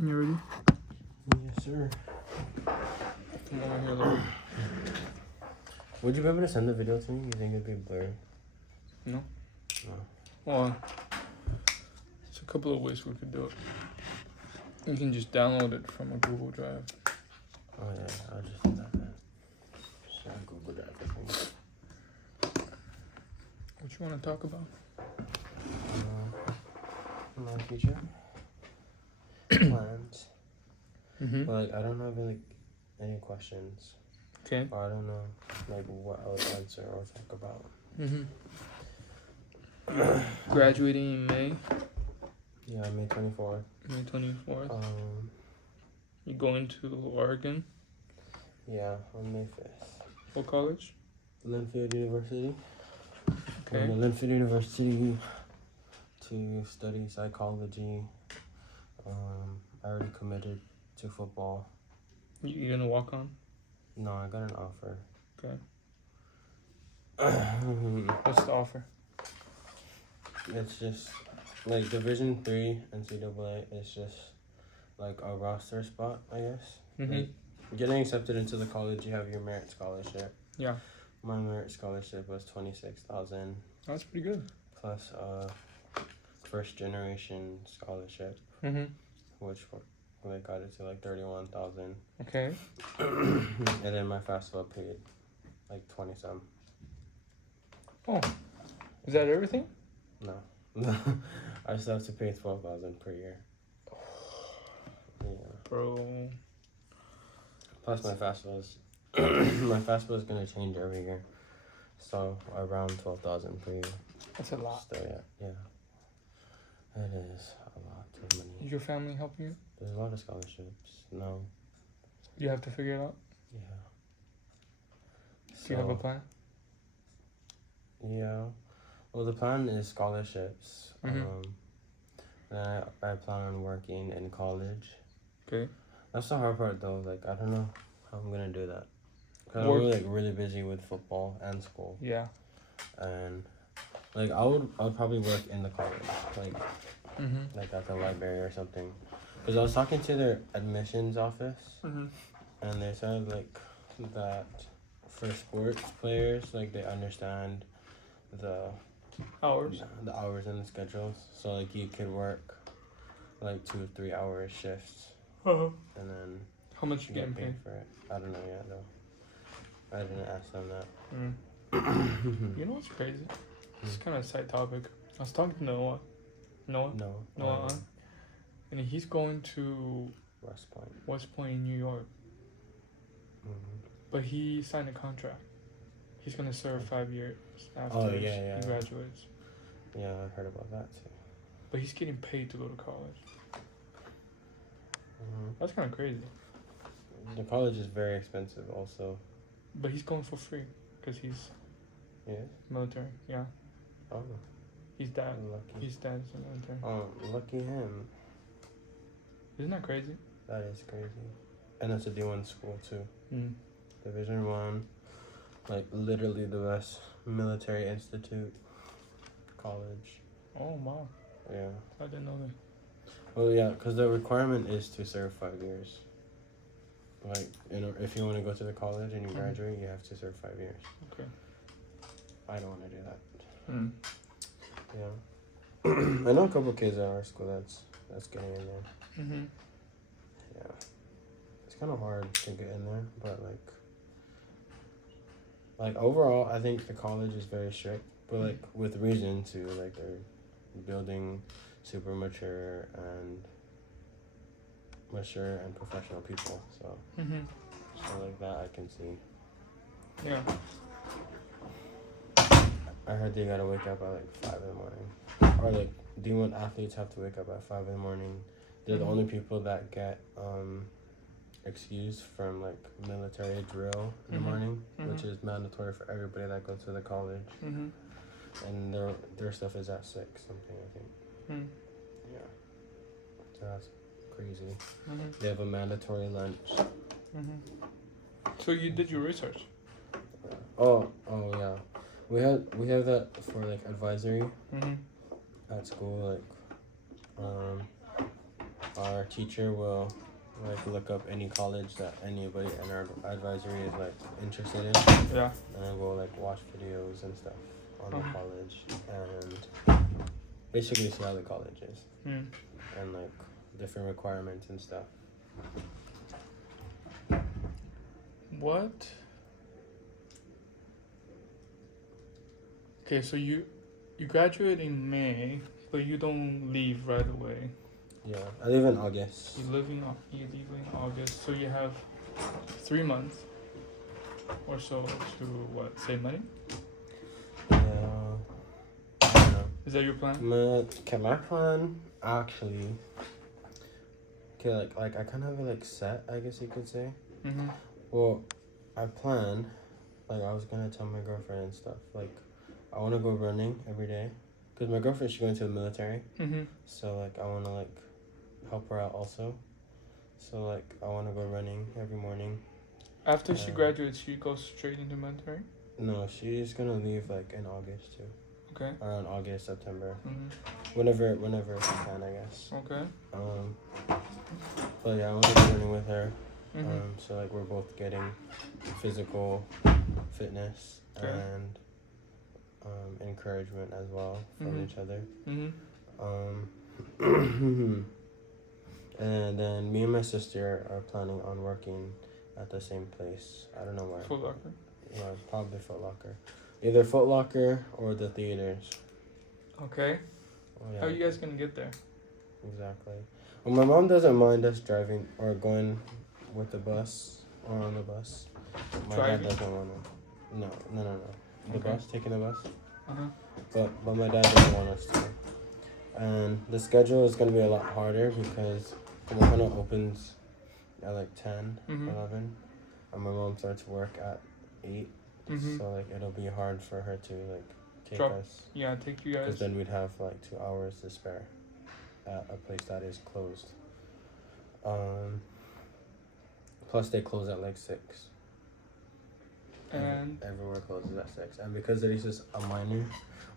You ready? Yes, sir. Come over here, look. Would you be able to send the video to me? You think it'd be blurry? No. No. Well, there's a couple of ways we could do it. You can just download it from a Google Drive. Oh yeah, I'll just do that then. Share Google Drive with me. What you want to talk about? My future plans. Mm-hmm. But like, I don't have like any questions. Okay. Or I don't know like what I would answer or talk about. Mm-hmm. Graduating in May. Yeah, May 24th. May 24th. Um, You going to Oregon? yeah, on May 5th. What college? Linfield University. Okay. Going to Linfield University to study psychology. I already committed to football. You gonna walk on? No, I got an offer. Okay. What's the offer? It's just like Division 3 NCAA. It's just like a roster spot, I guess. Mm-hmm. Like, getting accepted into the college, you have your merit scholarship. Yeah. My merit scholarship was $26,000 That's pretty good. plus first generation scholarship, Mm-hmm. which like got it to like 31,000. Okay. And then my FAFSA paid like 20 some. Oh. Is that everything? No. I still have to pay 12,000 per year. Yeah. Bro. Plus my FAFSA is my FAFSA is gonna change every year. So around 12,000 per year. That's a lot. Still yeah. It is a lot of money. Is your family helping you? There's a lot of scholarships. No. You have to figure it out? Yeah. Do you have a plan? Yeah. Well, the plan is scholarships. Mhm. And I plan on working in college. Okay. That's the hard part though. Like I don't know how I'm gonna do that. Cause Work- I'm like really busy with football and school. Yeah. And like I would probably work in the college, Mm-hmm. like at the library or something. Cause I was talking to their admissions office, Mm-hmm. and they said like that for sports players, like they understand the Hours? hours and the schedules. So like you could work like 2 or 3 hour shifts, Uh-huh. and then How much you get getting paid paid? for it. I don't know yet though. I didn't ask them that. Mm. You know what's crazy? It's kind of a side topic. I was talking to Noah. No. Noah, and he's going to West Point. West Point in New York, Mm-hmm. but he signed a contract. He's gonna serve 5 years after Oh, yeah. he graduates. Yeah, I heard about that too. But he's getting paid to go to college. Mm-hmm. That's kind of crazy. The college is very expensive also. But he's going for free because he's Yeah? military. Yeah, Oh, his dad. lucky. His dad's in the military. Oh, lucky him. Isn't that crazy? That is crazy. And it's a D1 school too. Mm. Division 1. Like literally the best military institute college. Oh wow, Yeah. I didn't know that. Well, yeah, because the requirement is to serve 5 years. Like, if you want to go to the college and you Mhm. graduate, you have to serve 5 years. Okay. I don't want to do that. Mm. Yeah. I know a couple kids at our school that's getting in there. Mm-hmm. Yeah. It's kind of hard to get in there, but like overall, I think the college is very strict, but like with reason too. Like they're building super mature and professional people. So Mm-hmm. like that I can see. Yeah. I heard they gotta wake up at like 5 in the morning, or like D1 athletes have to wake up at 5 in the morning. They're the Mhm. only people that get excused from like military drill in the Mhm. morning, which Mhm. is mandatory for everybody that goes to the college. Mm-hmm. And their stuff is at 6 something, I think. Mm. Yeah. So that's crazy. Mm-hmm. They have a mandatory lunch. Mm-hmm. So you did your research? Oh yeah. We have that for like advisory Mm-hmm. at school, like our teacher will like look up any college that anybody in our advisory is like interested in, Yeah. and then we'll like watch videos and stuff on the Uh-huh. college and basically see how the college is Mm. and like different requirements and stuff. What? Okay, so you graduate in May, but you don't leave right away. Yeah, I live in August. You leave in August, so you have 3 months or so to what? Save money? Yeah, I don't know. Is that your plan? My plan actually, okay, like I kind of have it like set, I guess you could say. Mm-hmm. Well, I plan, like I was gonna tell my girlfriend and stuff, like I want to go running every day, cause my girlfriend, she's going to the military, Mm-hmm. so like I want to like help her out also. So like I want to go running every morning. After she graduates, she goes straight into military? No, she's gonna leave like in August too. Okay. Around August, September, Mm-hmm. whenever she can, I guess. Okay. But yeah, I want to go running with her. Mm-hmm. So like we're both getting physical fitness Okay. and encouragement as well from Mhm. each other. Mm-hmm. And then me and my sister are planning on working at the same place. I don't know where. Foot Locker. Yeah, probably Foot Locker. Either Foot Locker or the theaters. Okay. Oh, yeah. How are you guys gonna get there? Exactly. Well, my mom doesn't mind us driving or going with the bus or on the bus. My Driving? dad doesn't want to. No. The Okay. bus, taking the bus. Uh-huh. But my dad doesn't want us to. And the schedule is going to be a lot harder because Komokono opens at like 10, Mhm. 11. And my mom starts work at 8. Mhm. So like it'll be hard for her to like take Drop us. Yeah, take you Because guys. then we'd have like 2 hours to spare at a place that is closed. Plus they close at like 6. And Everywhere closes at 6. And because Elisa's a minor,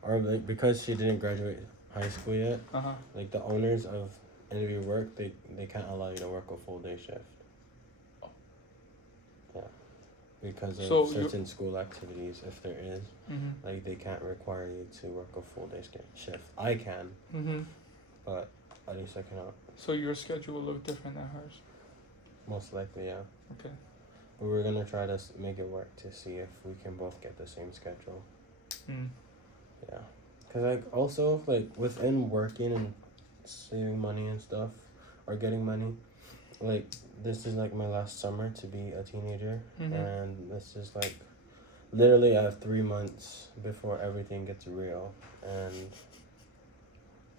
or like because she didn't graduate high school yet, uh-huh. like the owners of NV work, they can't allow you to work a full day shift. Yeah. Because of So you- certain school activities, if there is, Mhm. like they can't require you to work a full day shift. I can, Mhm. but Elisa cannot. So your schedule will look different than hers. Most likely, yeah. Okay. But we're gonna try to make it work to see if we can both get the same schedule. Mm. Yeah. Cause like also like within working and saving money and stuff, or getting money, like this is like my last summer to be a teenager, Mhm. and this is like literally I have 3 months before everything gets real, and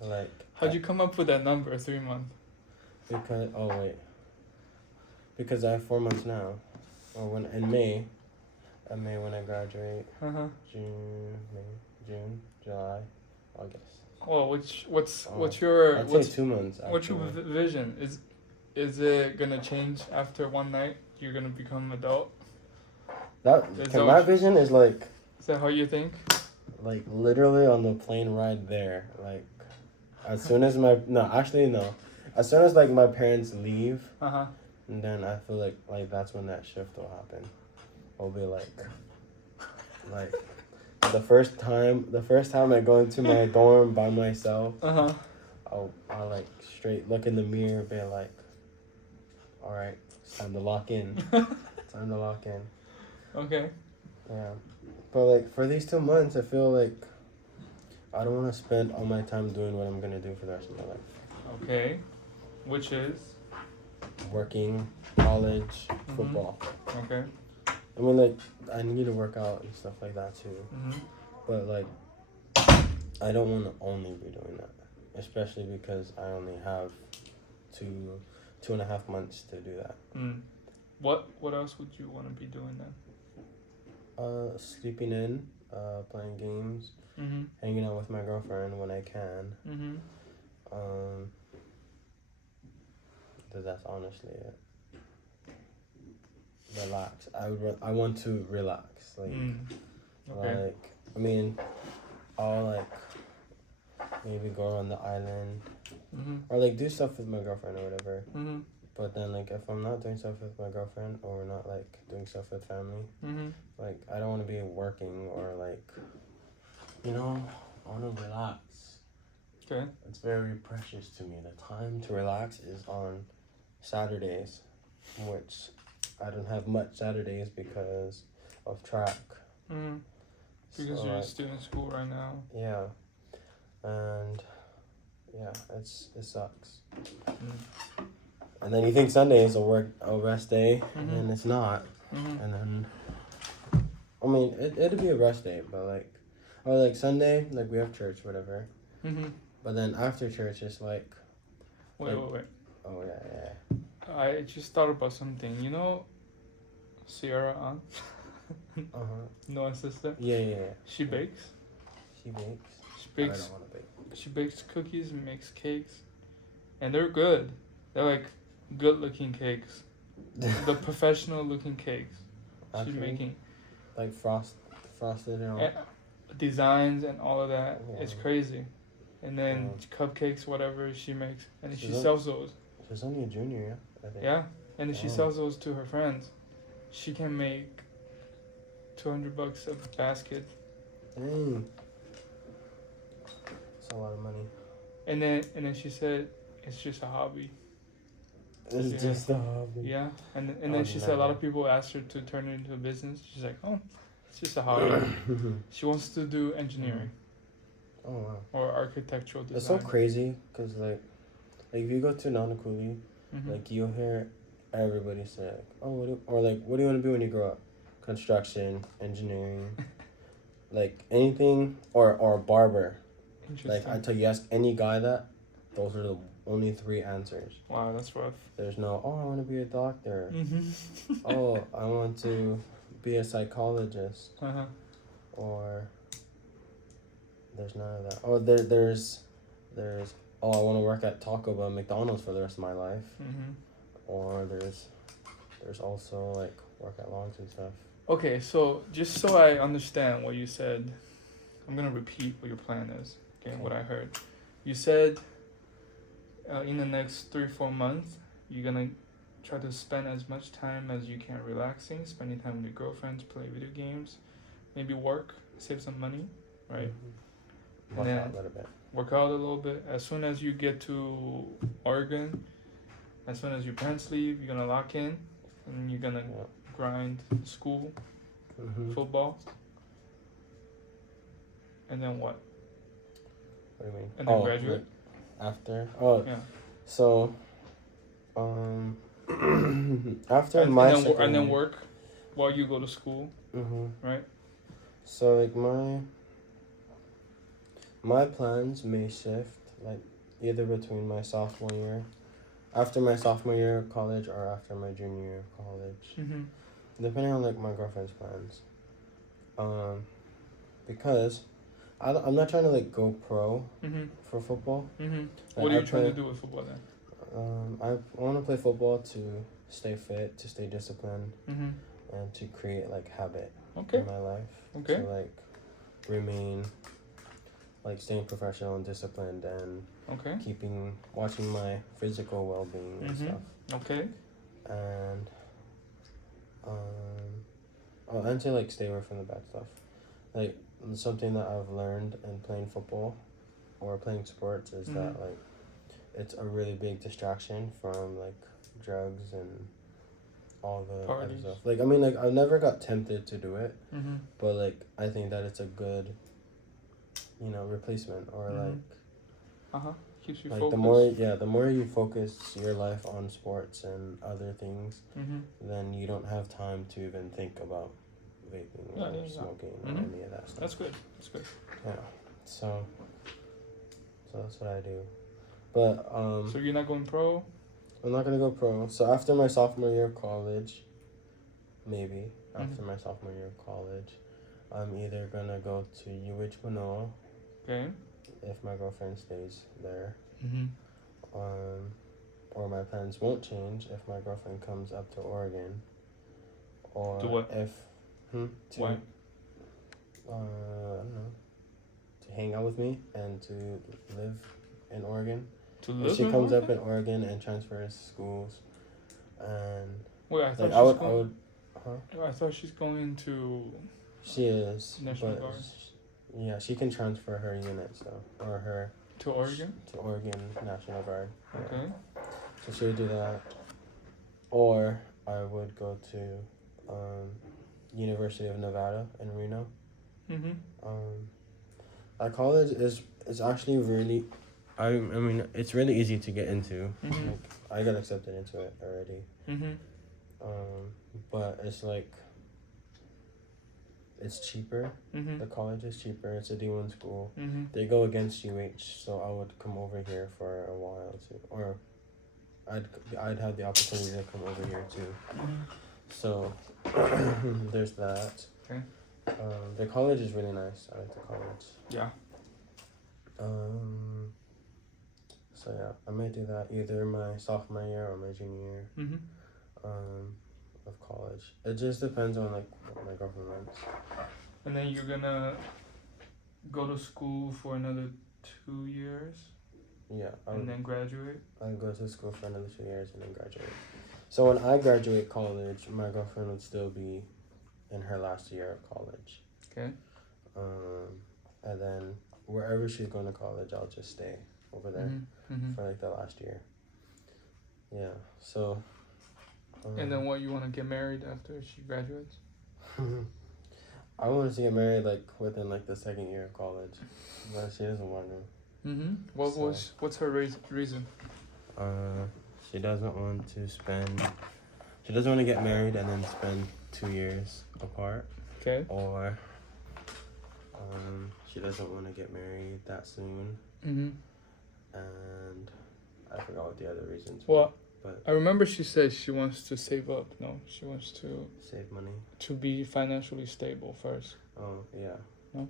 like How'd you come up with that number, 3 months? because I have 4 months now, or when in May when I graduate, Uh-huh. June, July, August. Well, what's Oh, your I'd what's say 2 months. what's your actually. vision? Is it gonna change after one night? You're gonna become an adult? Is that My what- vision is like Is that how you think? literally on the plane ride there, like as soon as as soon as like my parents leave, Uh-huh. and then I feel like that's when that shift will happen. I'll be like the first time I go into my dorm by myself, Uh-huh. I'll like straight look in the mirror, be like, all right, it's time to lock in. It's time to lock in. Okay. Yeah, but like for these 2 months, I feel like I don't want to spend all my time doing what I'm gonna do for the rest of my life. Okay. Which is? Working, college, football. Okay. I mean, like I need to work out and stuff like that too. Mm-hmm. But like, I don't want to only be doing that, especially because I only have 2.5 months to do that. Mm. What else would you want to be doing then? Sleeping in, playing games, Mm-hmm. hanging out with my girlfriend when I can. Mm-hmm. That's honestly it. Relax. I want to relax. Like, Okay. like I mean, I'll like maybe go around the island, or like do stuff with my girlfriend or whatever. Mhm. But then like if I'm not doing stuff with my girlfriend or we're not like doing stuff with family, Mhm. like I don't want to be working or like, you know, I want to relax. Okay. It's very precious to me. The time to relax is on Saturdays, which I don't have much Saturdays because of track. Mhm. Because So, you're like, still in school right now. yeah, and yeah, it sucks. Mm. And then you think Sunday is a rest day, Mhm. and then it's not. Mhm. And then, I mean, it'd be a rest day, but like, or like Sunday, like we have church, whatever. Mhm. But then after church, it's like, Wait. oh yeah. I just thought about something. You know, Sierra aunt, Uh huh. Noah's sister. Yeah. She bakes. She bakes. She I bakes. don't want to bake. She bakes cookies and makes cakes, and they're good. They're like good-looking cakes. The professional-looking cakes she's Actually, making. like frosted and all. And designs and all of that. Wow. It's crazy. And then Wow. cupcakes, whatever she makes, and then she She's sells those. She's only a junior, I think. Yeah, and then she Wow. sells those to her friends. She can make $200 a basket, Dang. That's a lot of money. and then she said it's just a hobby. It's Yeah. just a hobby. Yeah, and then Oh, she said a lot never. of people asked her to turn it into a business. She's like, oh, it's just a hobby. She wants to do engineering Oh wow. or architectural design. It's so crazy because like if you go to Nanakuli, Mhm. like you'll hear everybody say like, oh what do you want to be when you grow up? Construction, engineering, like anything or barber. Like Interesting. until you ask any guy that, those are the only three answers. Wow, that's rough. There's no I want to be a doctor. Mhm. Oh, I want to be a psychologist. Uh-huh. Or there's none of that. Oh, there's oh, I want to work at Taco Bell, McDonald's for the rest of my life. Mhm. Or there's also like work at Longs and stuff. Okay, so just so I understand what you said, I'm gonna repeat what your plan is. Okay, Okay. what I heard. You said in the next 3-4 months, you're gonna try to spend as much time as you can relaxing, spending time with your girlfriends, play video games, maybe work, save some money, right? Mm-hmm. Work And out then a little bit. work out a little bit. As soon as you get to Oregon, as soon as your parents leave, you're gonna lock in, and you're gonna Yeah. grind school, Mm-hmm. football, and then what? What do you mean? And then graduate? like, after? Oh, Yeah. so, after And my then second and then year- work while you go to school, Mhm. right? So like my plans may shift like either between my sophomore year, after my sophomore year of college, or after my junior year of college, Mhm. depending on like my girlfriend's plans. Because I'm not trying to like go pro Mhm. for football. Mhm. Like, What are you I trying to play- do with football then? I want to play football to stay fit, to stay disciplined, Mhm. and to create like habit Okay. in my life. Okay. To like remain like staying professional and disciplined and Okay. watching my physical well-being and Mhm. stuff. Okay. And and to like stay away from the bad stuff. Like something that I've learned in playing football or playing sports is that Mhm. like it's a really big distraction from like drugs and all the other Parties. stuff. Like I mean like I never got tempted to do it, Mhm. but like I think that it's a good replacement or Mhm. like Keeps you like focused. the more you focus your life on sports and other things, Mhm. then you don't have time to even think about vaping Yeah, or yeah, yeah. smoking or Mhm. any of that stuff. That's good. That's good. So that's what I do. But So you're not going pro? I'm not gonna go pro. So after my sophomore year of college, maybe after Mhm. my sophomore year of college, I'm either gonna go to UH Manoa Okay. if my girlfriend stays there. Mhm. Or my plans won't change if my girlfriend comes up to Oregon. Or To what? if to Why? I don't know, to hang out with me and to live in Oregon. To live She in comes up Oregon? in Oregon and transfers schools, and Wait, I thought like she's I going. would, huh? I thought she's going to She is, National but Guard yeah, she can transfer her units though, or her to Oregon. to Oregon National Guard. Yeah. Okay. So she would do that, or I would go to University of Nevada in Reno. Mhm. That college is actually really, I mean it's really easy to get into. Mhm. Like I got accepted into it already. Mhm. But it's like it's cheaper. Mhm. The college is cheaper. It's a D1 school. Mhm. They go against UH, so I would come over here for a while too, or I'd have the opportunity to come over here too. Mhm. So there's that. Okay. The college is really nice. I like the college. Yeah. So yeah, I might do that either my sophomore year or my junior year. Mhm. Of college. It just depends on like what my girlfriend wants. And then you're gonna go to school for another 2 years Yeah, and then graduate. I'll go to school for another 2 years and then graduate. So when I graduate college, my girlfriend would still be in her last year of college. Okay. And then wherever she's going to college, I'll just stay over there Mhm. for like the last year. Yeah. So. And then what? You want to get married after she graduates? I wanted to get married like within like the second year of college, but she doesn't want to. Mhm. What's her reason? She doesn't want to spend. She doesn't want to get married and then spend 2 years apart. Okay. Or. She doesn't want to get married that soon, Mhm. and I forgot what the other reasons. Well, but I remember she said she wants to save up. No, she wants to save money. be financially stable first. Oh yeah. No?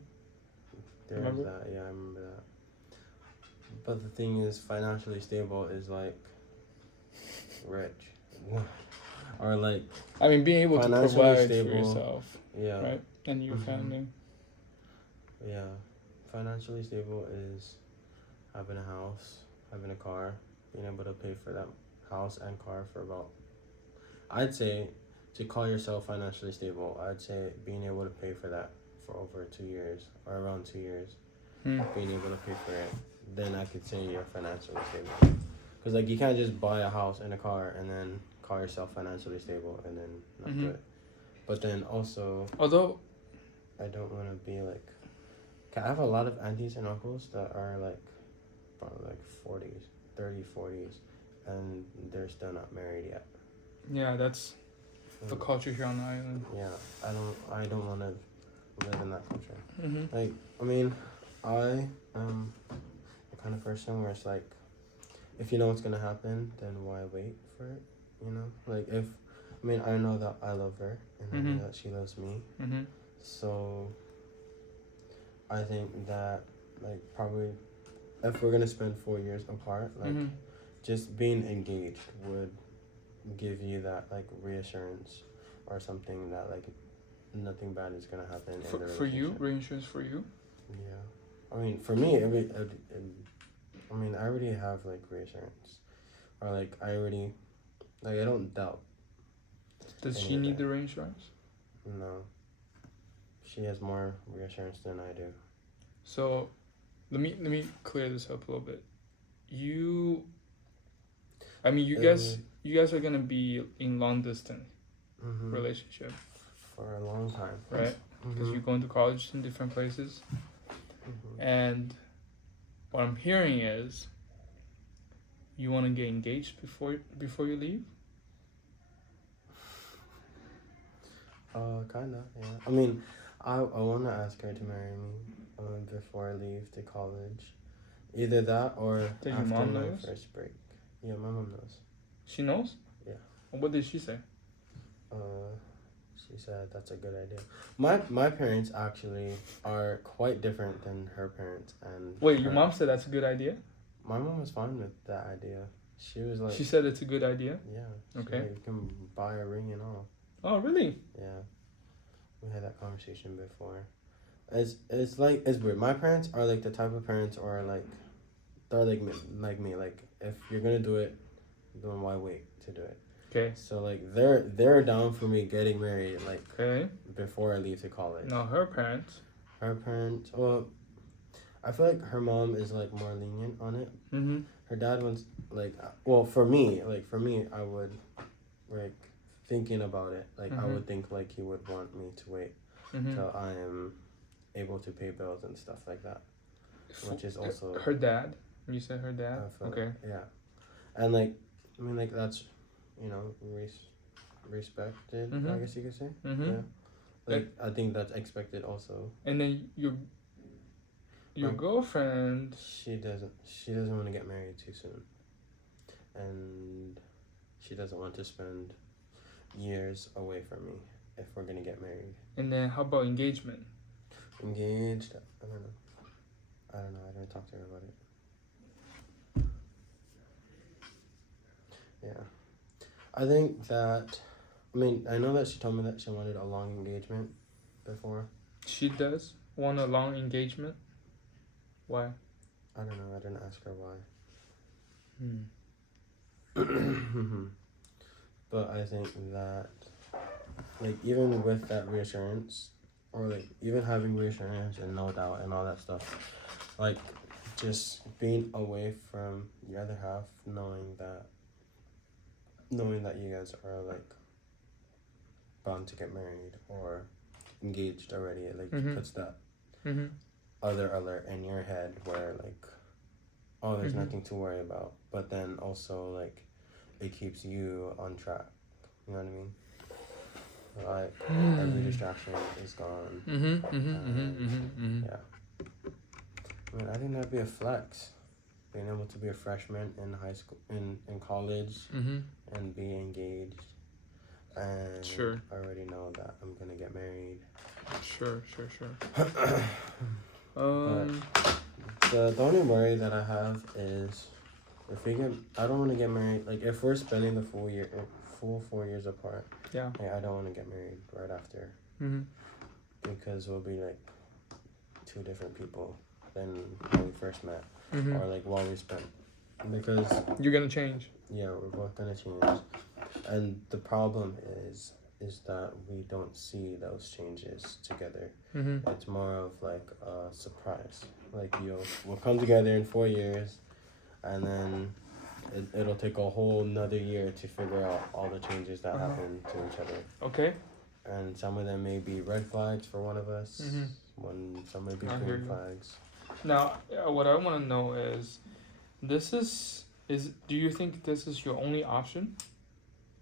There's Remember? that. Yeah, I remember that. But the thing is, financially stable is like rich, or like I mean, being able to Financially provide stable. for yourself, yeah, right, and your Mhm. family. yeah. Financially stable is having a house, having a car, being able to pay for that house and car for about. I'd say to call yourself financially stable, I'd say being able to pay for that for over 2 years or around 2 years. Hmm. Being able to pay for it, then I could say you're financially stable. Because like you can't just buy a house and a car and then call yourself financially stable and then not do Mhm. it. But then also, Although, I don't want to be like. I have a lot of aunties and uncles that are like, probably like 40s, 30s, 40s, and they're still not married yet. yeah, that's the Mm. culture here on the island. Yeah, I don't want to live in that culture. Mhm. Like, I mean, I am the kind of person where it's like, if you know what's gonna happen, then why wait for it? You know, like I know that I love her and I know Mhm. that she loves me. Mhm. So, I think that like probably, if we're gonna spend 4 years apart, like Mhm. just being engaged would give you that like reassurance or something that like nothing bad is gonna happen in the relationship. For you, reinsurance for you. Yeah, I mean, for me, I mean, I already have like reassurance, or like I already, like I don't doubt. Does Any she of need that. the reinsurance? No, she has more reassurance than I do. So, let me clear this up a little bit. You guys are gonna be in long distance Mm-hmm. relationship, For a long time. right? Because Mm-hmm. you're going to college in different places, Mm-hmm. and what I'm hearing is you want to get engaged before you leave. Kinda, yeah. I mean, I want to ask her to marry me before I leave to college. Either that or That your after mom my knows? first break. Yeah, my mom knows. She knows. Yeah. What did she say? She said that's a good idea. My parents actually are quite different than her parents and. Wait, your her. mom said that's a good idea. My mom was fine with that idea. She was like. She said it's a good idea. Yeah. She Okay. Like, you can buy a ring and all. Oh, really? Yeah, we had that conversation before. It's weird. My parents are like the type of parents, or like, they're like me. Like if you're gonna do it, then why wait to do it? Okay. So like they're down for me getting married like Okay. before I leave to college. Now her parents. Her parents, well, I feel like her mom is like more lenient on it. Mm-hmm. Her dad wants like, well, for me, I would like thinking about it. Like I would think like he would want me to wait till I am able to pay bills and stuff like that, which is also her dad. You said her dad. Okay. Yeah, and like I mean like that's, you know, respected. I guess you could say. Yeah. Like I think that's expected also. And then your girlfriend. She doesn't want to get married too soon, and she doesn't want to spend years away from me if we're gonna get married. And then how about engagement? Engaged? I don't know. I didn't talk to her about it. Yeah, I think that. I mean, I know that she told me that she wanted a long engagement before. She does want a long engagement? Why? I don't know. I didn't ask her why. But I think that, like, even with that reassurance, or like even having reassurance and no doubt and all that stuff, like, just being away from the other half, knowing that you guys are like bound to get married or engaged already, it like puts that other alert in your head where like, oh, there's nothing to worry about, but then also like it keeps you on track, you know what I mean? Like every distraction is gone. Yeah, I mean, I think that'd be a flex, being able to be a freshman in high school, in college, and be engaged. And Sure. I already know that I'm gonna get married. Sure. But the only worry that I have is I don't want to get married. Like if we're spending the full 4 years apart. Yeah. Like, I don't want to get married right after. Because we'll be like two different people than when we first met, or like while we spent. Because you're gonna change. Yeah, we're both gonna change, and the problem is that we don't see those changes together. It's more of like a surprise. Like we'll come together in 4 years, and then it'll take a whole another year to figure out all the changes that happen to each other. Okay. And some of them may be red flags for one of us. Some may be green flags. Now, what I want to know is, do you think this is your only option?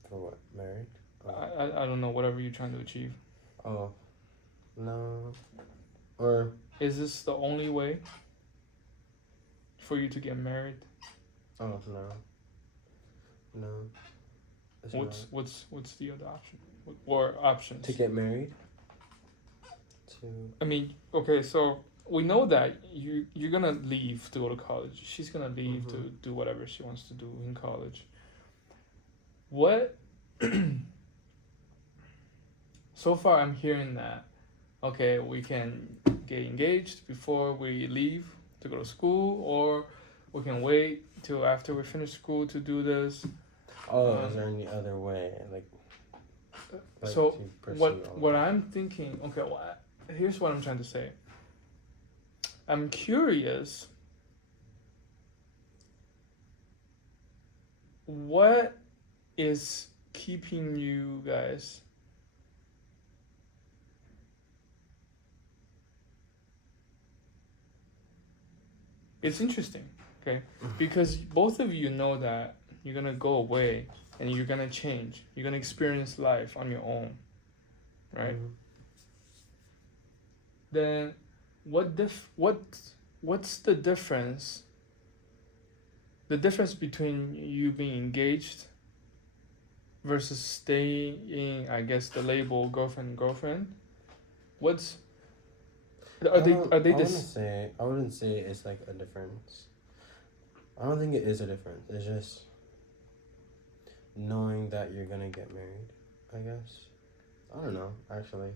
For what? Married? Oh. I don't know, whatever you're trying to achieve. Oh, no. Or is this the only way for you to get married? Oh, no. What's the other option? Or options? To get married? I mean, okay, so we know that you're gonna leave to go to college. She's gonna leave to do whatever she wants to do in college. What? So far, I'm hearing that, okay, we can get engaged before we leave to go to school, or we can wait till after we finish school to do this. Oh, is there any other way? Like so what I'm thinking, okay, well, here's what I'm trying to say. I'm curious, what is keeping you guys it's interesting, okay? Because both of you know that you're gonna go away and you're gonna change. You're gonna experience life on your own, right? Then what's the difference? The difference between you being engaged versus staying in, I guess, the label girlfriend. Are they this? I wouldn't say it's like a difference. I don't think it is a difference. It's just knowing that you're gonna get married, I guess. I don't know, actually.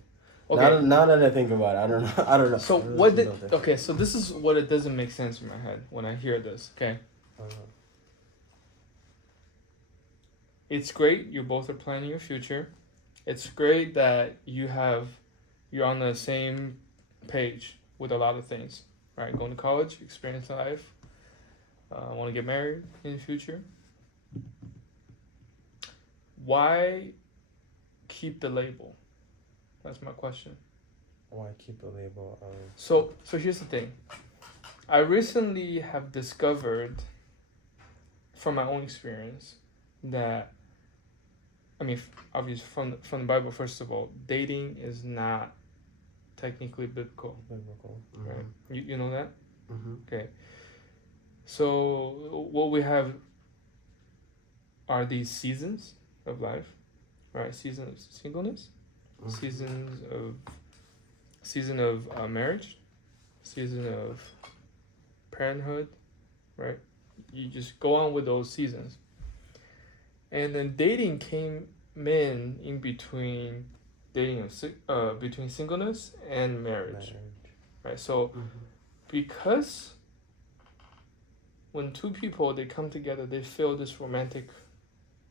Okay. Now that I think about it, I don't know. I don't know. So I really what did? don't think- Okay, so this is what it doesn't make sense in my head when I hear this. Okay, Uh-huh. it's great you both are planning your future. It's great that you're on the same page with a lot of things, right? Going to college, experience life. Want to get married in the future. Why keep the label? That's my question. Why keep a label of? So here's the thing. I recently have discovered from my own experience that I mean obviously from the Bible first of all, dating is not technically biblical, Biblical. right? You know that? Mm-hmm. Okay. So what we have are these seasons of life, right? Season of singleness, season of marriage, season of parenthood, right? You just go on with those seasons, and then dating came in between between singleness and marriage, right? So because when two people they come together, they feel this romantic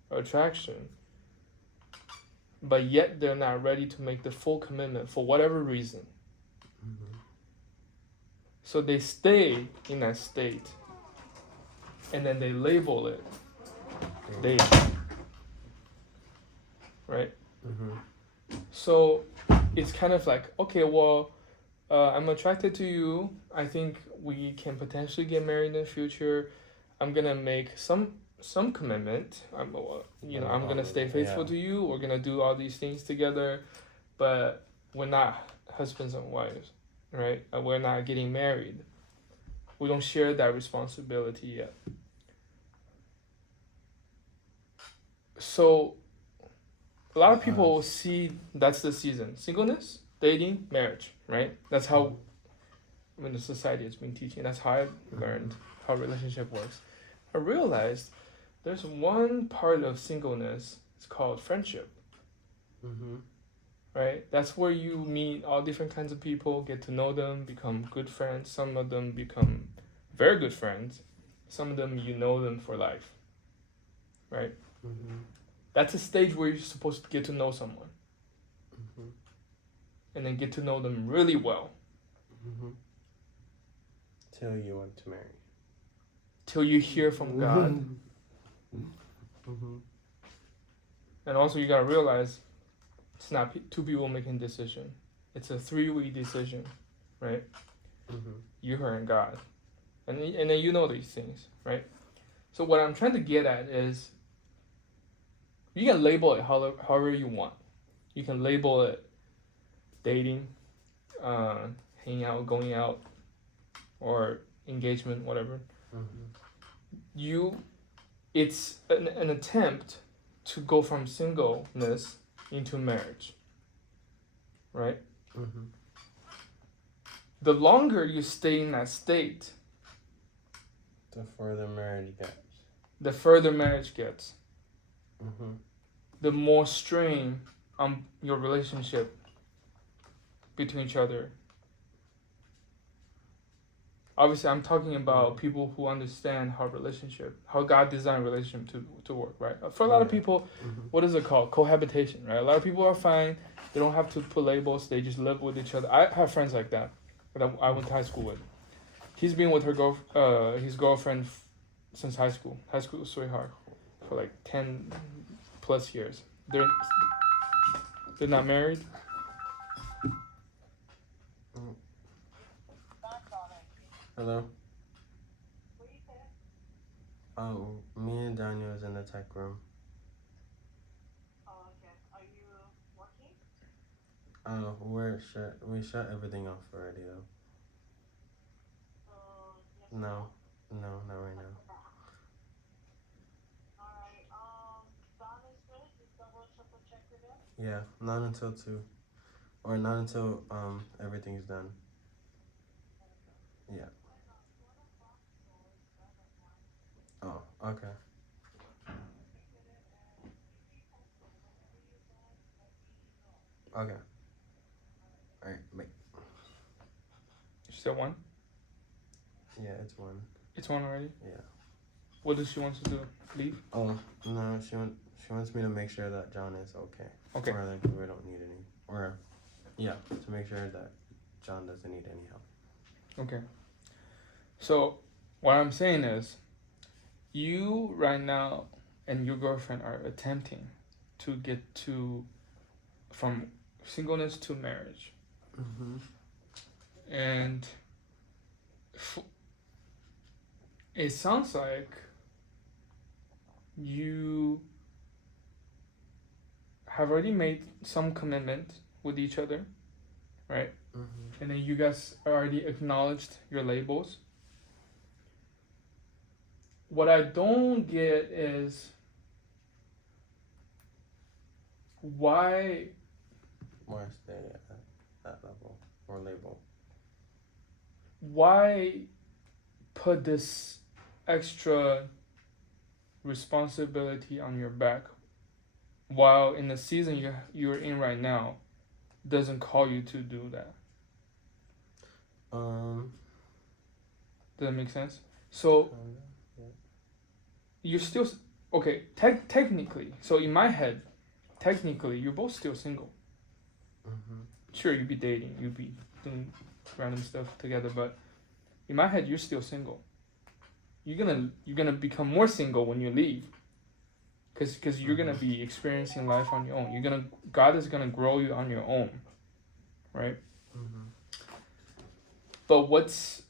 attraction, but yet they're not ready to make the full commitment for whatever reason. So they stay in that state, and then they label it dating, right? So it's kind of like, okay, well, I'm attracted to you. I think we can potentially get married in the future. I'm gonna make some commitment. I'm gonna stay faithful to you. We're gonna do all these things together, but we're not husbands and wives, right? We're not getting married. We don't share that responsibility yet. So a lot of people see that's the season: singleness, dating, marriage, right? That's how the society has been teaching. That's how I learned how relationship works. I realized there's one part of singleness. It's called friendship. Right? That's where you meet all different kinds of people, get to know them, become good friends. Some of them become very good friends. Some of them you know them for life. Right? That's a stage where you're supposed to get to know someone. And then get to know them really well. Till you want to marry. Till you hear from God. And also you gotta realize it's not two people making a decision. It's a three-way decision, right? You, her, and God. And then you know these things, right? So what I'm trying to get at is you can label it however you want. You can label it dating, hanging out, going out, or engagement, whatever. It's an attempt to go from singleness into marriage, right? The longer you stay in that state, the further marriage gets. The further marriage gets. The more strain on your relationship between each other. Obviously, I'm talking about people who understand how God designed relationship to work, right? For a lot of people, what is it called? Cohabitation, right? A lot of people are fine. They don't have to put labels. They just live with each other. I have friends like that I went to high school with. He's been with his girlfriend since high school sweetheart, for like 10 plus years. They're not married. Hello? Oh, me and Daniel is in the tech room. Oh, okay. Are you working? We shut everything off already though. Yes. No, not right now. Alright, Don is good? Just double triple check with him? Yeah, not until 2. Or not until everything's done. Yeah. Oh, okay. Okay. Alright, wait. You said one? Yeah, it's one. It's one already? Yeah. What does she want to do? Leave? Oh no, she wants me to make sure that John is okay. Okay. Or like we don't need any. Or yeah, to make sure that John doesn't need any help. Okay. So, what I'm saying is, you right now and your girlfriend are attempting to get from singleness to marriage. Mm-hmm. And it sounds like you have already made some commitment with each other, right? Mm-hmm. And then you guys already acknowledged your labels. What I don't get is why Stay at that level or label? why put this extra responsibility on your back while in the season you're in right now doesn't call you to do that. Does that make sense? So Yeah. you're still okay. Technically, so in my head, technically you're both still single. Mm-hmm. Sure, you'd be dating, you'd be doing random stuff together, but in my head, you're still single. You're gonna become more single when you leave, cause you're gonna be experiencing life on your own. God is gonna grow you on your own, right? Mm-hmm. But what's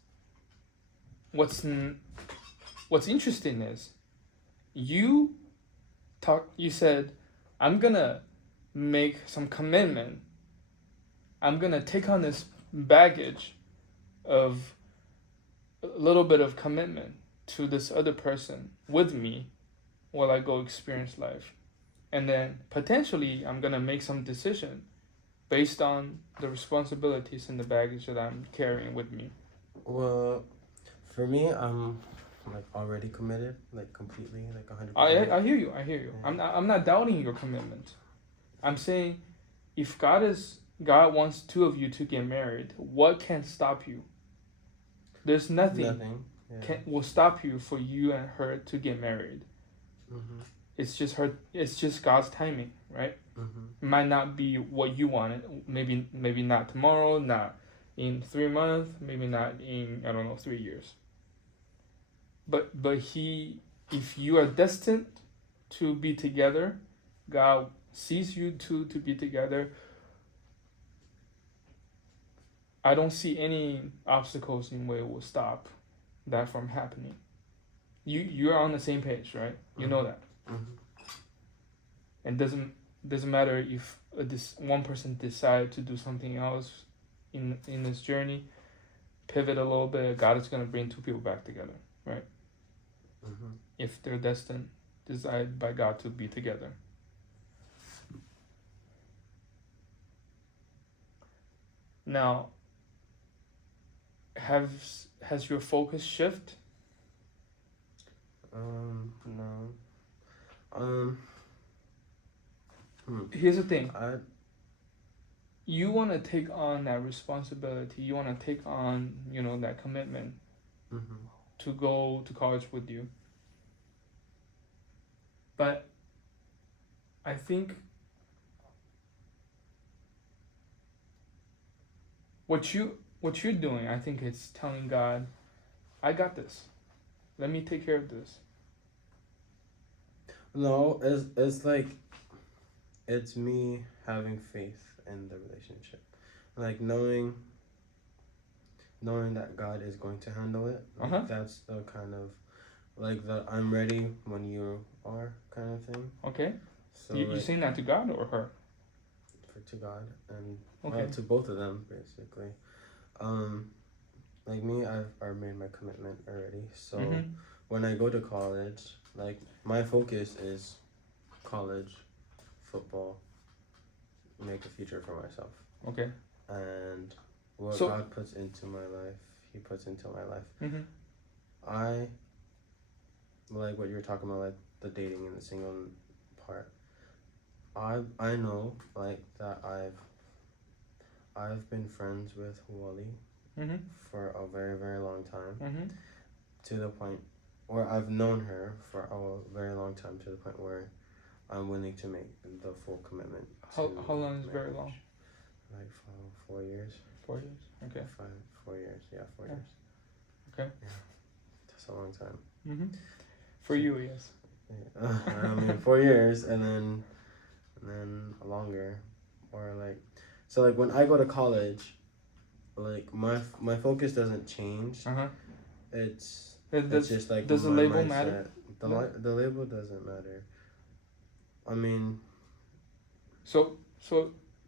interesting is you said, I'm gonna make some commitment. I'm gonna take on this baggage of a little bit of commitment to this other person with me while I go experience life. And then potentially I'm gonna make some decision based on the responsibilities and the baggage that I'm carrying with me. Well, for me, I'm like already committed, like completely, like 100%. I hear you. Yeah. I'm not doubting your commitment. I'm saying if God wants two of you to get married, what can stop you? There's nothing Yeah. will stop you for you and her to get married. Mm-hmm. It's just God's timing, right? Mm-hmm. It might not be what you wanted. Maybe not tomorrow, not in 3 months, maybe not in 3 years. But if you are destined to be together, God sees you two to be together. I don't see any obstacles in way will stop that from happening. You're on the same page, right? You know that. Mm-hmm. And doesn't matter if this one person decide to do something else in this journey, pivot a little bit. God is gonna bring two people back together, right? Mm-hmm. If they're destined, desired by God to be together. Now, has your focus shift? No. Here's the thing. I You want to take on that responsibility. You want to take on, that commitment Mm-hmm. to go to college with you. But I think what you're doing, I think it's telling God, I got this. Let me take care of this. No, it's like it's me having faith in the relationship, like knowing that God is going to handle it. Like, Uh-huh. that's the kind of like the I'm ready when you are kind of thing. Okay. So You like, saying that to God or her? to God and Okay. to both of them basically. Like me, I've made my commitment already. So Mm-hmm. when I go to college, like my focus is college, football, make a future for myself. Okay. And what So- God puts into my life, He puts into my life. Mm-hmm. I like what you're talking about, like the dating and the single part. I know like that I've been friends with Wally Mm-hmm. for a very, very long time, Mm-hmm. to the point, or I've known her for a very long time, to the point where I'm willing to make the full commitment. How long is very marriage. long? Like 4 years. 4 years. Okay. 4 years. Yeah, 4 Yeah. years. Okay. Yeah, that's a long time. Mm-hmm. For you, yes. Yeah. I mean, 4 years, and then longer, or like, so like when I go to college, like my focus doesn't change. Uh-huh. It's Does just like does the my label mindset. matter? The label doesn't matter. I mean, So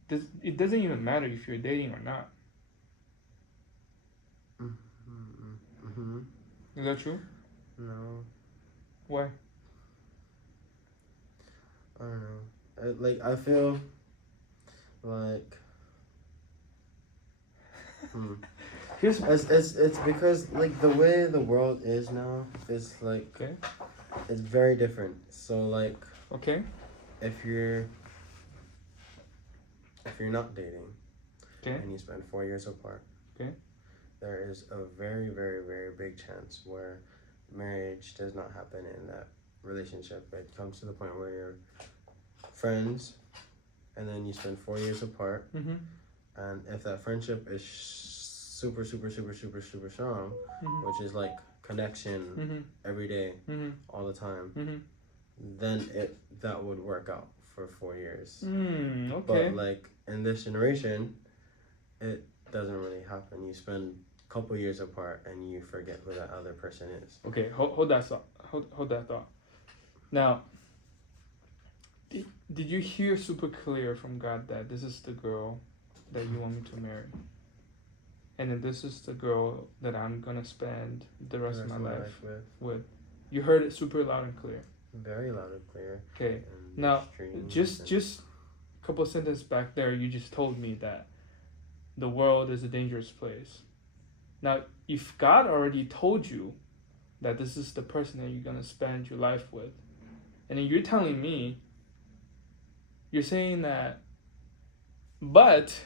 it doesn't even matter if you're dating or not. mm-hmm. Is that true? No, Why? I don't know. Like I feel like Here's it's because like the way the world is now is like okay. it's very different. So like Okay. if you're not dating, Okay. and you spend 4 years apart, Okay. there is a very, very, very big chance where marriage does not happen in that relationship. It comes to the point where you're friends, and then you spend 4 years apart, Mm-hmm. and if that friendship is super, super, super, super, super strong, Mm-hmm. which is like connection Mm-hmm. every day, Mm-hmm. all the time, Mm-hmm. then that would work out for 4 years. Okay. But like in this generation, it doesn't really happen. You spend a couple years apart and you forget who that other person is. Okay, hold that thought. Hold that thought. Now, did you hear super clear from God that this is the girl that you want me to marry? And then this is the girl that I'm gonna spend the rest of my life with. You heard it super loud and clear. Very loud and clear. Okay. And Now, extreme just and- just a couple sentences back there, you just told me that the world is a dangerous place. Now, if God already told you that this is the person that you're gonna spend your life with, and then you're telling me, you're saying that, but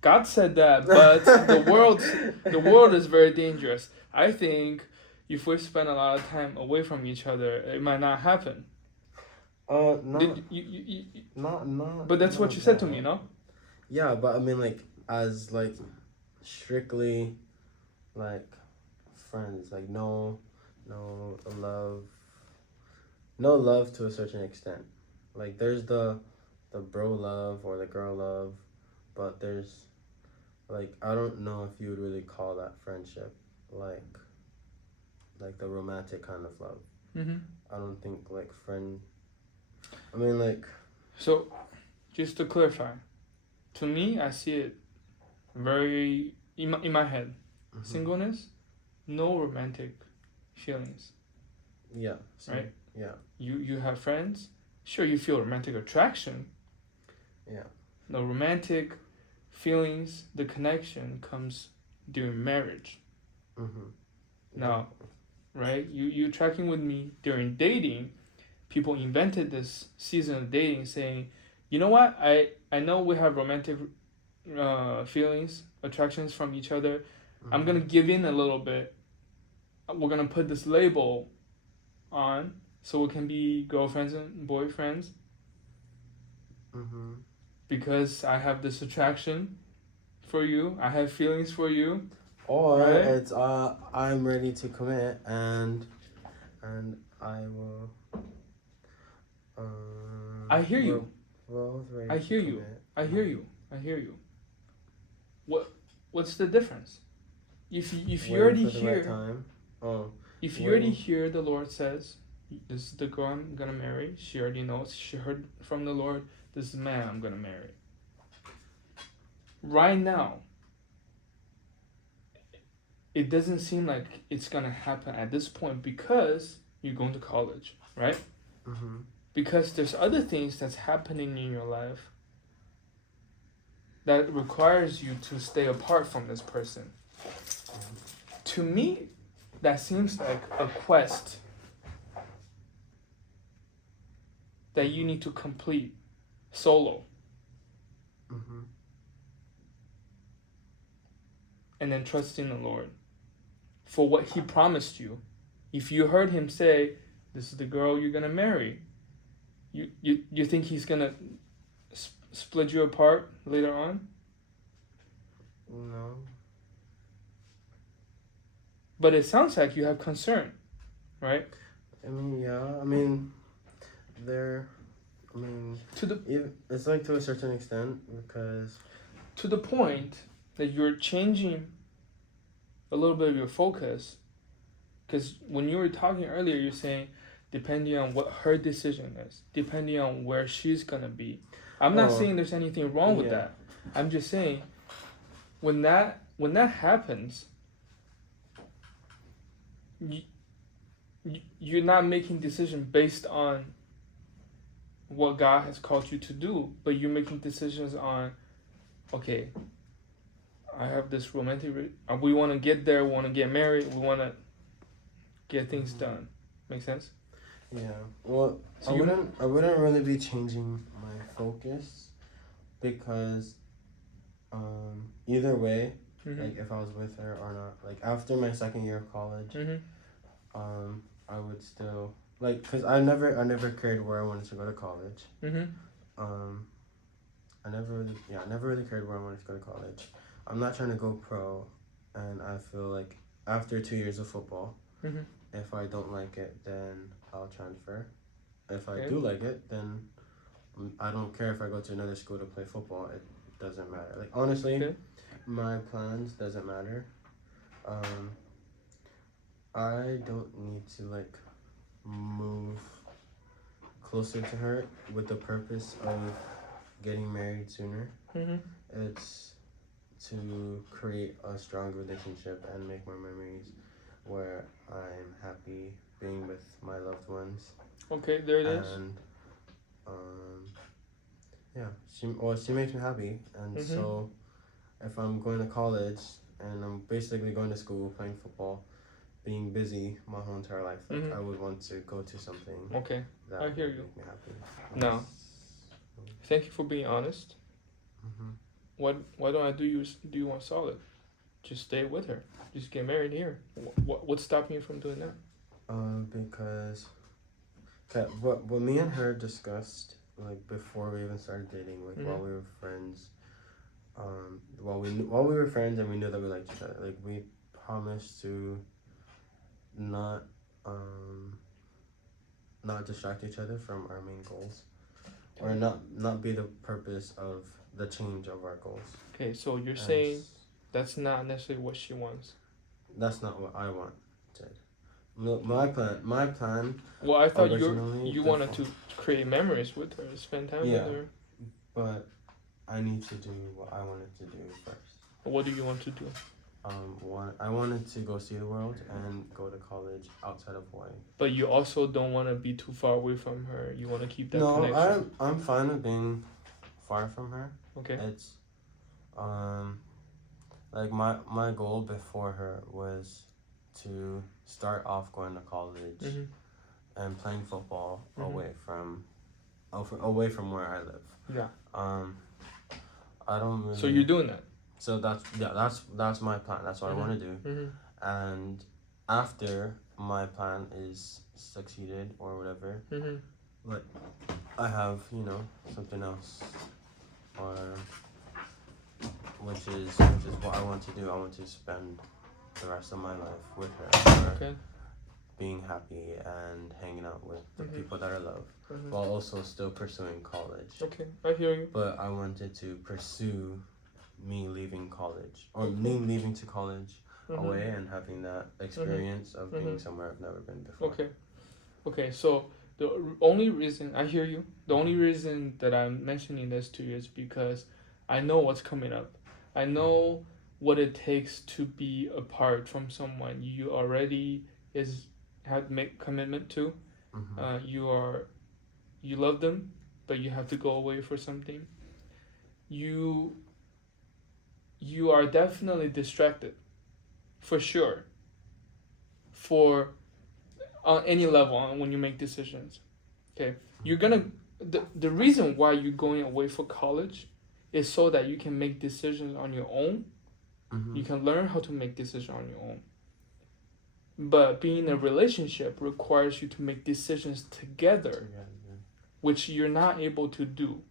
God said that, but the world is very dangerous. I think if we spend a lot of time away from each other, it might not happen. No, Did you not. but that's what you said to me, no? Yeah, but I mean, like as like strictly, like friends, like no love, no love to a certain extent. Like there's the bro love or the girl love, but there's like I don't know if you would really call that friendship, like the romantic kind of love. Mm-hmm. I don't think like friend. I mean like. So, just to clarify, to me, I see it very in my head. Mhm. Singleness, no romantic feelings. Yeah. So, Right? Yeah. You have friends. Sure, you feel romantic attraction. Yeah. The romantic feelings, the connection comes during marriage. Mhm. Now, right? You tracking with me during dating. People invented this season of dating, saying, you know what? I know we have romantic feelings, attractions from each other. I'm gonna give in a little bit. We're gonna put this label on so we can be girlfriends and boyfriends Mhm. because I have this attraction for you. I have feelings for you. Or Right? it's I'm ready to commit and I will. I hear you. We're both ready I to hear you. commit. I hear you. I hear you. What's the difference? If you Waiting already for the right hear time. Oh. if you already waiting. hear the Lord says, this is the girl I'm gonna marry, she already knows, she heard from the Lord, this is the man I'm gonna marry. Right now, it doesn't seem like it's gonna happen at this point because you're going to college, right? Mhm. Because there's other things that's happening in your life that requires you to stay apart from this person. To me, that seems like a quest that you need to complete solo. Mhm. and then trusting the Lord for what He promised you. If you heard Him say, "This is the girl you're gonna marry," you think He's gonna split you apart later on? No. But it sounds like you have concern, right? I mean, yeah. I mean, they're. I mean, it's like to a certain extent because. To the point that you're changing a little bit of your focus, because when you were talking earlier, you're saying depending on what her decision is, depending on where she's gonna be. I'm not saying there's anything wrong with that. I'm just saying when that happens, you're not making decisions based on what God has called you to do, but you're making decisions on, okay, I have this romantic, we want to get there, we want to get married, we want to get things done. Make sense? Yeah. Well, So I wouldn't really be changing my focus because, either way, like if I was with her or not, like after my second year of college, I would still like, cause I never cared where I wanted to go to college. I never really cared where I wanted to go to college. I'm not trying to go pro, and I feel like after 2 years of football, if I don't like it, then I'll transfer. If I do like it, then I don't care if I go to another school to play football. It doesn't matter. Like honestly, my plans doesn't matter. I don't need to like move closer to her with the purpose of getting married sooner. It's to create a strong relationship and make more memories where I'm happy being with my loved ones. Okay, there it is. And she makes me happy, and so if I'm going to college and I'm basically going to school, playing football, being busy my whole entire life, like I would want to go to something. Okay, that I hear would you. make me happy. Now, thank you for being honest. Why don't I do you one solid? Just stay with her. Just get married here. What's stopping you from doing that? Because what me and her discussed, like before we even started dating, like while we were friends, while we were friends and we knew that we liked each other, like we promised to not distract each other from our main goals, or not be the purpose of the change of our goals. Okay, so you're saying that's not necessarily what she wants. That's not what I wanted. No, my plan. Well, I thought you wanted to create memories with her, spend time with her. But I need to do what I wanted to do first. What do you want to do? I wanted to go see the world and go to college outside of Hawaii. But you also don't want to be too far away from her. You want to keep that connection. No, I'm fine with being far from her. Okay. It's like my goal before her was to start off going to college and playing football away from where I live. Yeah. I don't really. So you're doing that. So that's my plan. That's what I want to do. And after my plan is succeeded or whatever, like I have something else, or which is what I want to do. I want to spend the rest of my life with her, being happy and hanging out with the people that I love, while also still pursuing college. Okay, I hear you. But I wanted to pursue me leaving college, or me leaving to college away and having that experience of being somewhere I've never been before. Okay, so the only reason, I hear you, the only reason that I'm mentioning this to you is because I know what's coming up. I know what it takes to be apart from someone you already have to make commitment to. You love them, but you have to go away for something. You are definitely distracted, for sure, on any level when you make decisions. Okay, you're gonna the reason why you're going away for college is so that you can make decisions on your own Mm-hmm. You can learn how to make decisions on your own. But being in a relationship requires you to make decisions together, which you're not able to do.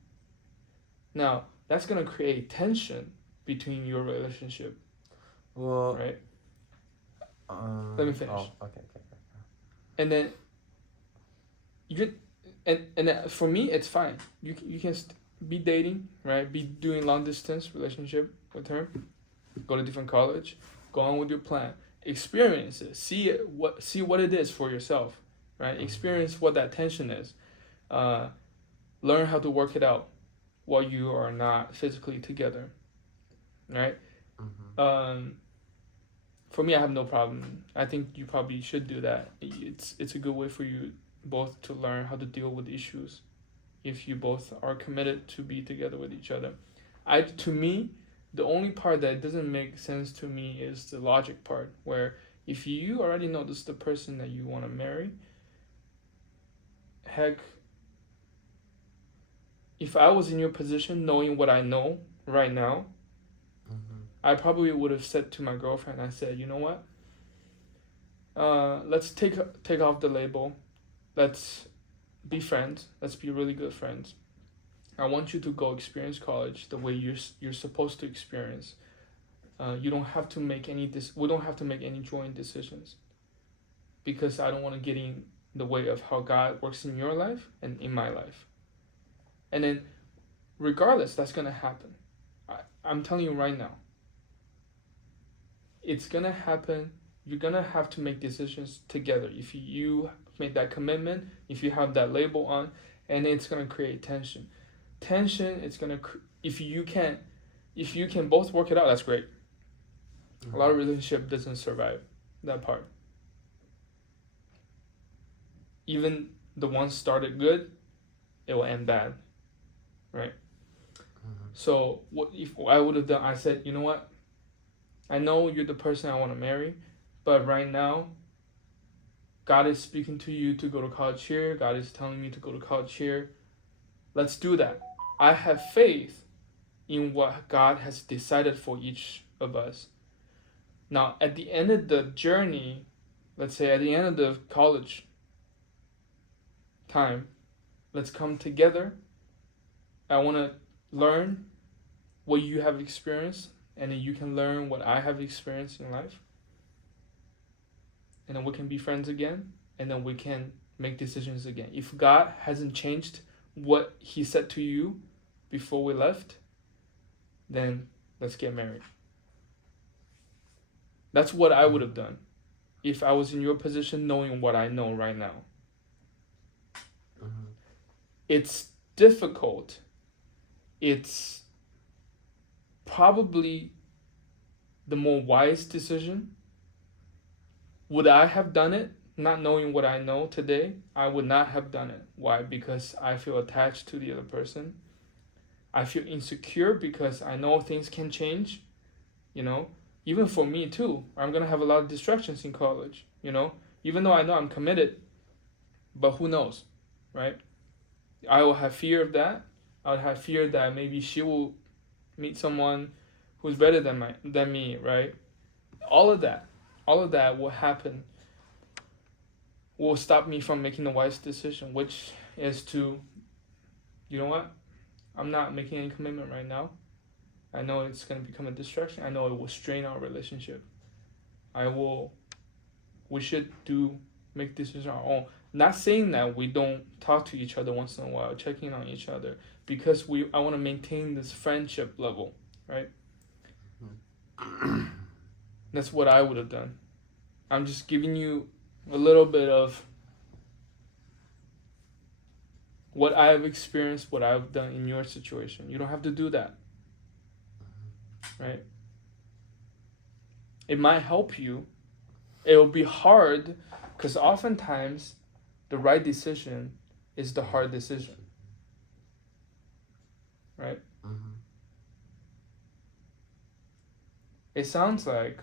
Now, that's going to create tension between your relationship, Well, right? Let me finish. Oh, okay. And then you can, and for me, it's fine. You can be dating, right? Be doing long distance relationship with her. Go to different college. Go on with your plan. Experience it. See what it is for yourself, right? Experience what that tension is. Learn how to work it out while you are not physically together, right? Mm-hmm. For me, I have no problem. I think you probably should do that. It's a good way for you both to learn how to deal with issues if you both are committed to be together with each other. To me, the only part that doesn't make sense to me is the logic part, where if you already know this is the person that you want to marry, heck, if I was in your position knowing what I know right now, I probably would have said to my girlfriend, I said, you know what? Let's take off the label. Let's be friends. Let's be really good friends. I want you to go experience college the way you're supposed to experience. You don't have to make we don't have to make any joint decisions, because I don't want to get in the way of how God works in your life and in my life. And then, regardless, that's gonna happen. I'm telling you right now. It's gonna happen. You're gonna have to make decisions together. If you make that commitment, if you have that label on, and it's gonna create tension. It's gonna if you can both work it out, that's great. A lot of relationship doesn't survive that part. Even the one started good, it will end bad, right? So what if I would have done? I said, you know what? I know you're the person I want to marry, but right now, God is speaking to you to go to college here. God is telling me to go to college here. Let's do that. I have faith in what God has decided for each of us. Now, at the end of the journey, let's say at the end of the college time, let's come together. I want to learn what you have experienced, and then you can learn what I have experienced in life. And then we can be friends again, and then we can make decisions again. If God hasn't changed what He said to you before we left, then let's get married. That's what I would have done if I was in your position, knowing what I know right now. It's difficult. It's probably the more wise decision. Would I have done it not knowing what I know today? I would not have done it. Why? Because I feel attached to the other person. I feel insecure because I know things can change, even for me too. I'm going to have a lot of distractions in college, even though I know I'm committed, but who knows, right? I will have fear of that. I would have fear that maybe she will meet someone who's better than me, right? All of that will happen, will stop me from making the wise decision, which is to, you know what? I'm not making any commitment right now. I know it's going to become a distraction. I know it will strain our relationship. We should make decisions on our own. Not saying that we don't talk to each other once in a while, checking on each other, because I want to maintain this friendship level, right? That's what I would have done. I'm just giving you a little bit of what I've experienced, what I've done in your situation. You don't have to do that, right? It might help you. It will be hard, because oftentimes the right decision is the hard decision, right? It sounds like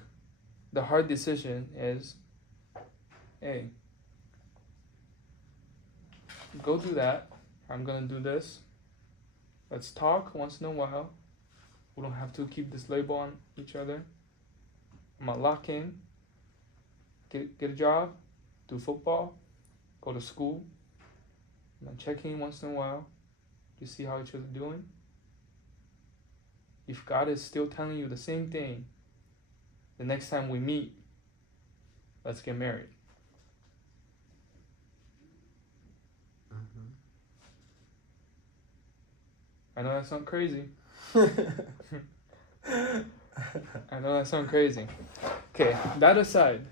the hard decision is, hey, go do that. I'm going to do this. Let's talk once in a while. We don't have to keep this label on each other. I'm gonna lock in, get a job, do football, go to school. I'm gonna check in once in a while to see how each other's doing. If God is still telling you the same thing, the next time we meet, let's get married. Mm-hmm. I know that sounds crazy. I know that sounds crazy. Okay, that aside,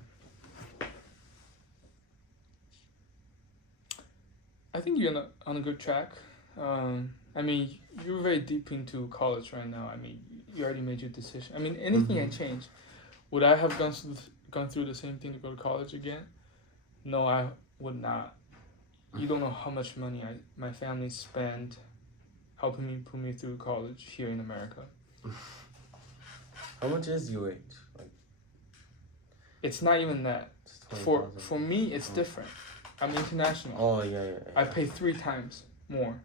I think you're on a good track. I mean, you're very deep into college right now. I mean, you already made your decision. I mean, anything can change. Would I have gone through the same thing to go to college again? No, I would not. You don't know how much money my family spent helping me put me through college here in America. How much is UH? Like, It's not even that. it's For me, it's different. I'm international. Oh yeah. I pay 3 times more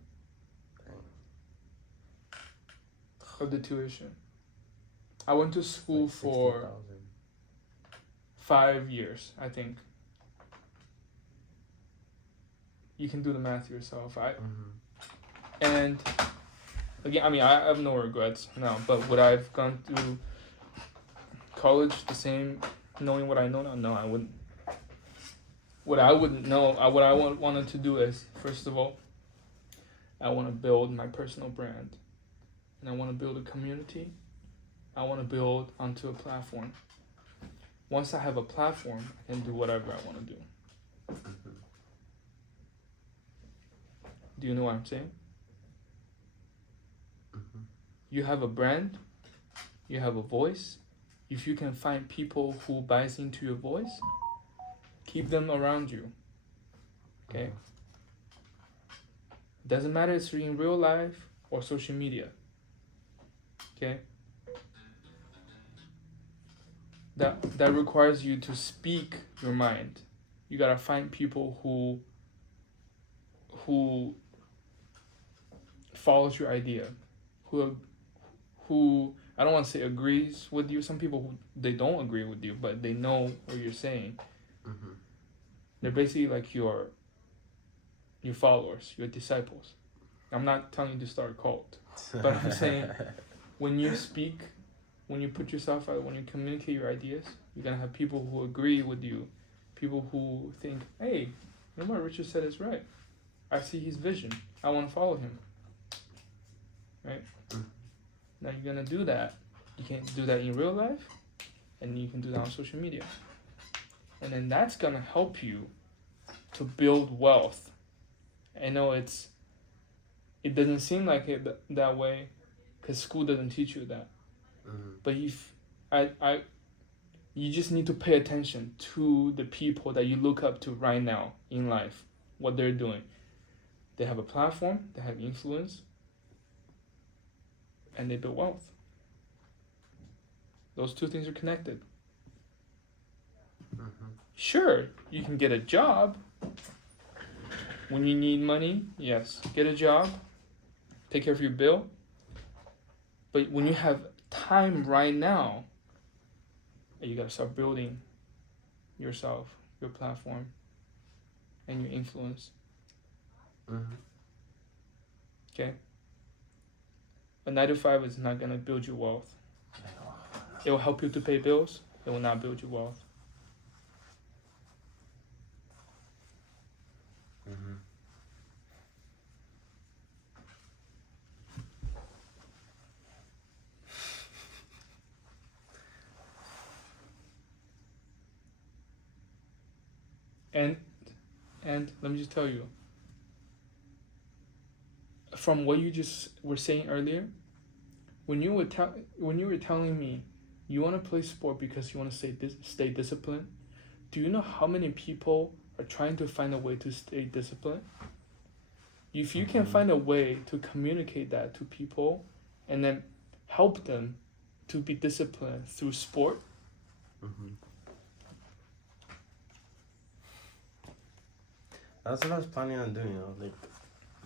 of the tuition. I went to school Like for 60,000. 5 years, I think. You can do the math yourself. And again, I mean, I have no regrets now. But would I have gone through college the same, knowing what I know now? No, I wouldn't. What I wouldn't know, what I wanted to do is, first of all, I want to build my personal brand, and I want to build a community. I want to build onto a platform. Once I have a platform, I can do whatever I want to do. Do you know what I'm saying? You have a brand, you have a voice. If you can find people who buys into your voice, keep them around you. Okay? Doesn't matter if it's in real life or social media. Okay? That requires you to speak your mind. You gotta find people who follows your idea, who I don't want to say agrees with you. Some people who they don't agree with you, but they know what you're saying. They're basically like your followers, your disciples. I'm not telling you to start a cult, but I'm saying when you speak, when you put yourself out, when you communicate your ideas, you're gonna have people who agree with you, people who think, hey, you know what Richard said is right. I see his vision. I want to follow him. Right? Now you're gonna do that. You can do that in real life, and you can do that on social media. And then that's gonna help you to build wealth. I know it doesn't seem like it that way, because school doesn't teach you that. But you just need to pay attention to the people that you look up to right now in life, what they're doing. They have a platform, they have influence, and they build wealth. Those two things are connected. Sure, you can get a job when you need money. Yes, get a job, take care of your bill. But when you have time right now, you gotta start building yourself, your platform, and your influence. Okay? A 9-to-5 is not gonna build you wealth. It will help you to pay bills. It will not build you wealth. And let me just tell you, from what you just were saying earlier, when you were telling me you want to play sport because you want to stay disciplined, do you know how many people are trying to find a way to stay disciplined? If you can find a way to communicate that to people and then help them to be disciplined through sport, that's what I was planning on doing, like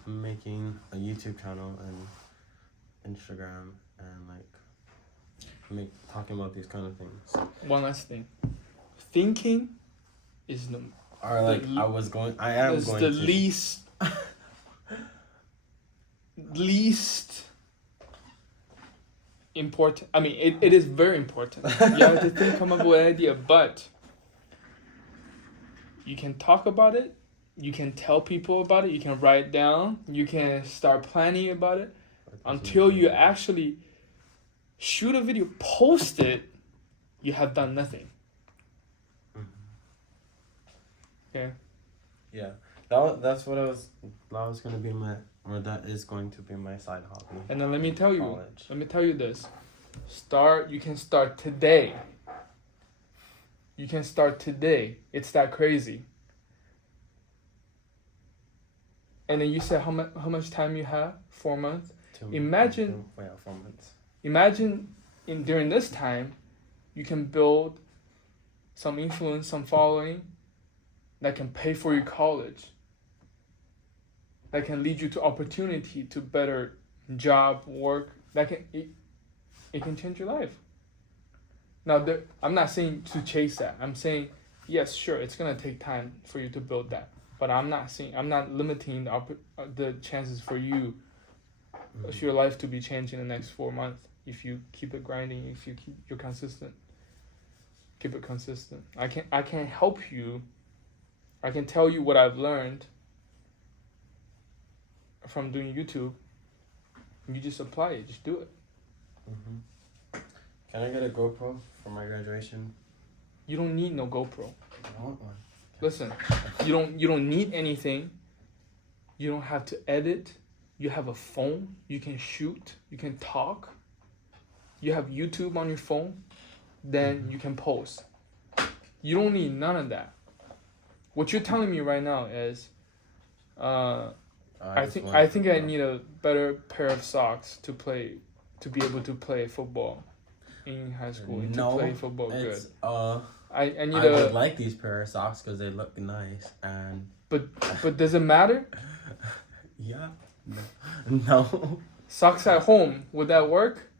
making a YouTube channel and Instagram and like talking about these kind of things. One last thing. Thinking is the Or like The- I am is going the to least important. I mean, it is very important. You have to think, come up with an idea, but you can talk about it. You can tell people about it. You can write it down. You can start planning about it until you actually shoot a video, post it. You have done nothing. Okay. Yeah, that's what that was gonna be that is going to be my side hobby. And then let me tell you. College. Let me tell you this. You can start today. You can start today. It's that crazy. And then you said how much time you have? 4 months? Imagine- 4 months. Imagine during this time, you can build some influence, some following that can pay for your college. That can lead you to opportunity to better job, work. It can change your life. Now, I'm not saying to chase that. I'm saying, yes, sure, it's gonna take time for you to build that. But I'm not limiting the chances for you, for your life to be changed in the next 4 months if you keep it grinding, if you're consistent. Keep it consistent. I can help you. I can tell you what I've learned from doing YouTube. You just apply it. Just do it. Can I get a GoPro for my graduation? You don't need no GoPro. I want one. Listen, you don't need anything. You don't have to edit. You have a phone. You can shoot. You can talk. You have YouTube on your phone. Then you can post. You don't need none of that. What you're telling me right now is, I think I need a better pair of socks to be able to play football in high school. And to play football good. I need I would like these pair of socks because they look nice and. But does it matter? Yeah. No. Socks at home, would that work?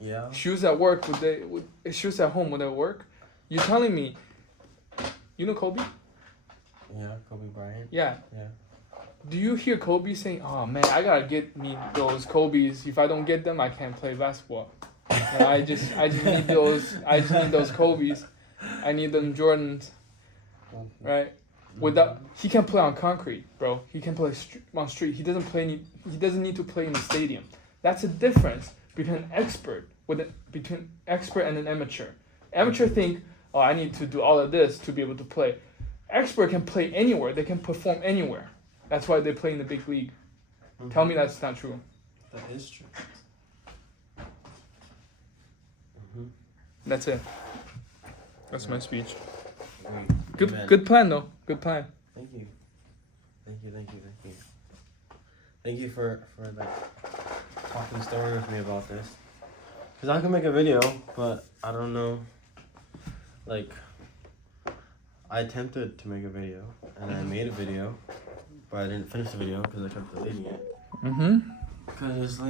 Yeah. Shoes at work, shoes at home, would that work? You're telling me, you know Kobe? Yeah, Kobe Bryant. Yeah. Yeah. Do you hear Kobe saying, "Oh man, I gotta get me those Kobe's. If I don't get them, I can't play basketball. And I just need those. I just need those Kobe's. I need them Jordans, right? He can play on concrete, bro. He can play on street. He doesn't need to play in the stadium. That's the difference between an expert between expert and an amateur. Amateur think, oh, I need to do all of this to be able to play. Expert can play anywhere. They can perform anywhere. That's why they play in the big league. Tell me that's not true. That is true. That's it. That's my speech. Great. Amen. Good plan though. Good plan. Thank you. Thank you for like talking story with me about this. Cause I can make a video, but I don't know. Like, I attempted to make a video, and I made a video, but I didn't finish the video because I kept deleting it. Mm-hmm. Cause like.